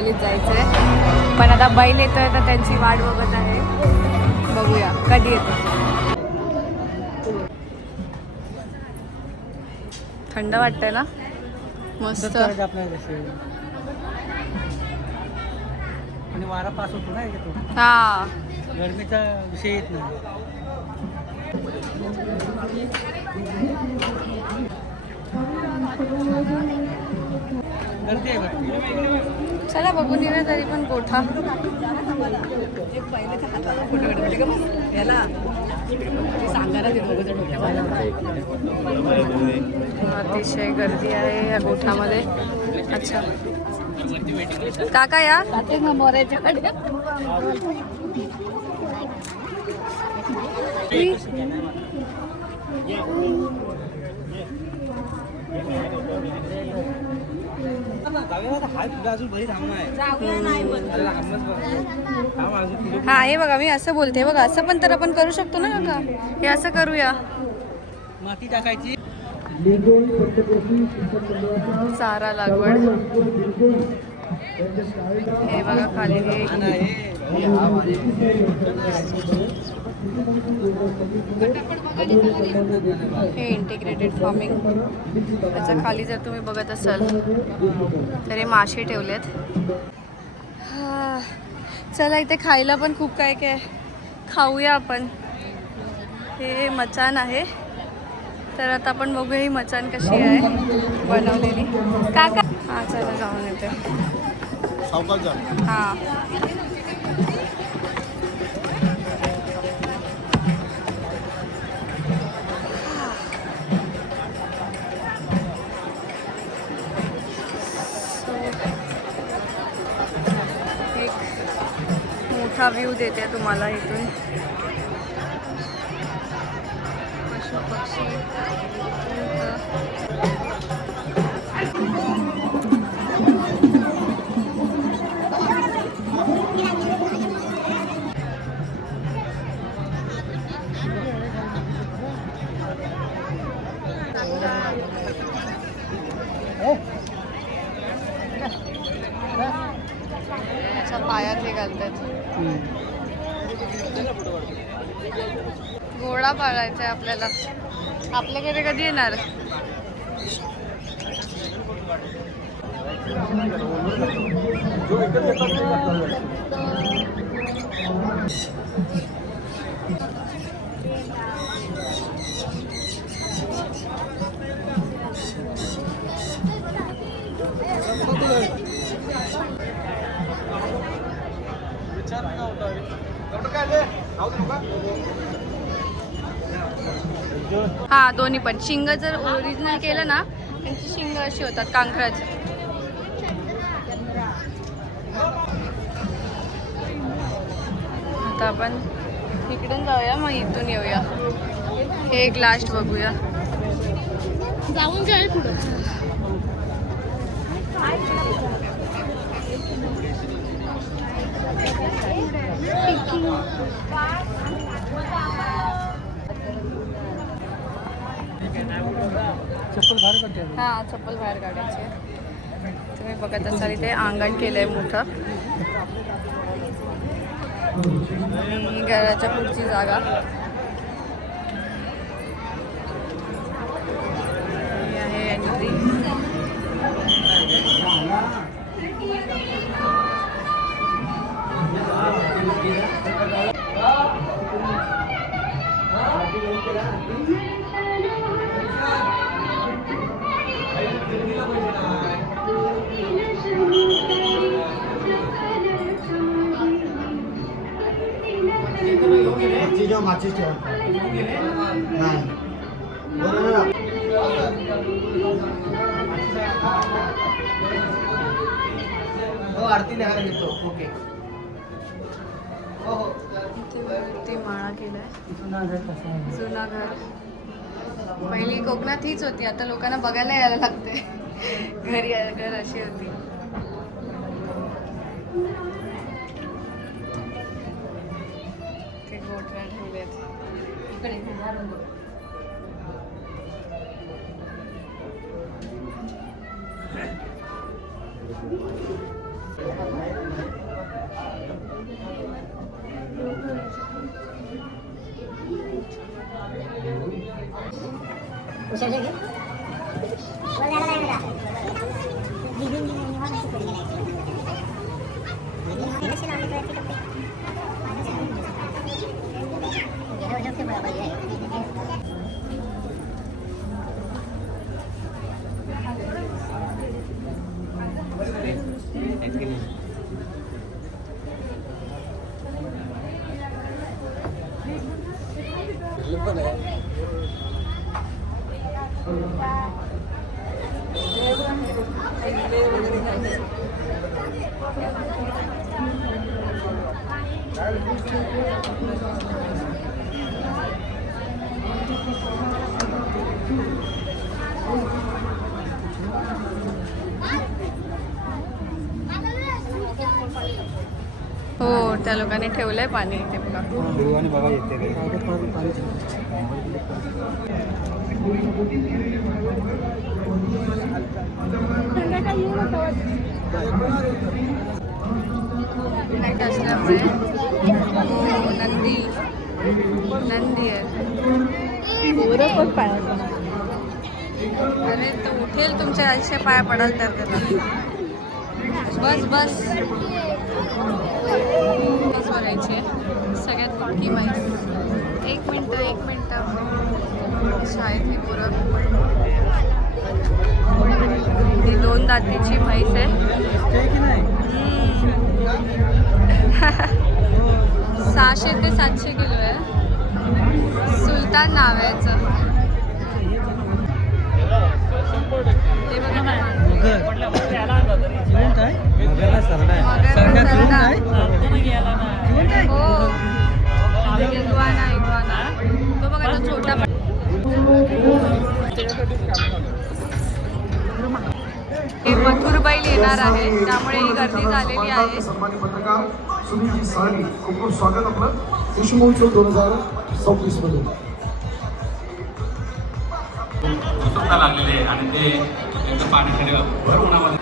आंबोलीत जायचं आहे, पण आता बैल येतोय तर त्यांची वाट बघत आहे. बघूया कधी येतो. थंड वाटतंय ना, मस्त. आणि वारा पास होतो ना येतो, हा गरमीचा विषय येत नाही. गर्दी आहे का? चला बघून येऊया तरी पण गोठा. अतिशय गर्दी आहे या गोठ्यामध्ये. अच्छा काका या हा हे बघा मी असं बोलते बघा, असं पण तर आपण करू शकतो ना काका, हे असं करूया. माती टाकायची. चारा लागवड हे बघा खाली हे इंटिग्रेटेड फार्मिंग. त्याच्या खाली जर तुम्ही बघत असाल तर हे मासे ठेवलेत. चला इथे खायला पण खूप काय काय खाऊया आपण. हे मचान आहे, तर आता आपण बघूया ही मचान कशी आहे बनवलेली. काका हां चला जाऊन येते. हां एक मोठा व्ह्यू देते तुम्हाला इथून. पशु पक्षी पायात हे घालतात. घोडा पाळायचा आहे आपल्याला. आपल्याकडे कधी येणार? हा दोन्ही पण. शिंग जर ओरिजिनल केलं ना, त्यांची शिंग अशी होतात कांकराची. आता आपण इकडून जाऊया, मग इथून येऊया. हे एक लास्ट बघूया. जाऊन जाईल पुढे. चप्पल बाहेर काढते. हां चप्पल बाहेर काढायची. तुम्ही बघत असाल इथे अंगण केलंय मोठं. आणि घराच्या पुढची जागा. ही आहे एंट्री. माचीस ठेवा नाही बरोबर. हो आरतीने हार घेतो. ओके हो हो. ते माळा केलाय. जुना घर. पहिली कोकणात हीच होती, आता लोकांना बघायला यायला लागते. घरी घर अशी होती. ते गोठ्या ठेवलेत. हो त्या लोकांनी ठेवलंय पाणी इथे बघा. आणि बघा येते नाईट असल्यामुळे हो नंदी नंदी आहे. अरे तो उठेल तुमच्या आयुष्य पाया पडाल तर त्याला. बस बस म्हैस भरायची आहे सगळ्यात मोठी म्हैस. एक मिनटं शाळेत ही पुरं ही 2 दातीची म्हैस आहे. की नाही 600 ते 700 किलो आहे. सुलतान नाव आहे याचं. ते बघा ना जिवंत आहे मगरला सरडा आहे. मगरला सरडा जिवंत सरडा. आहे जिवंत आहे हो इग्वाना तो बघा तो छोटा हे मथुर बैल येणार आहे त्यामुळे ही गर्दी झालेली आहे. सन्मानित पत्रकार सुनीलजी साळवी खूप खूप स्वागत आपलं कृषी महोत्सव 2026 मध्ये. उत्सुकता लागलेली आहे आणि ते एकदम पाण्याकडे भर उन्हामध्ये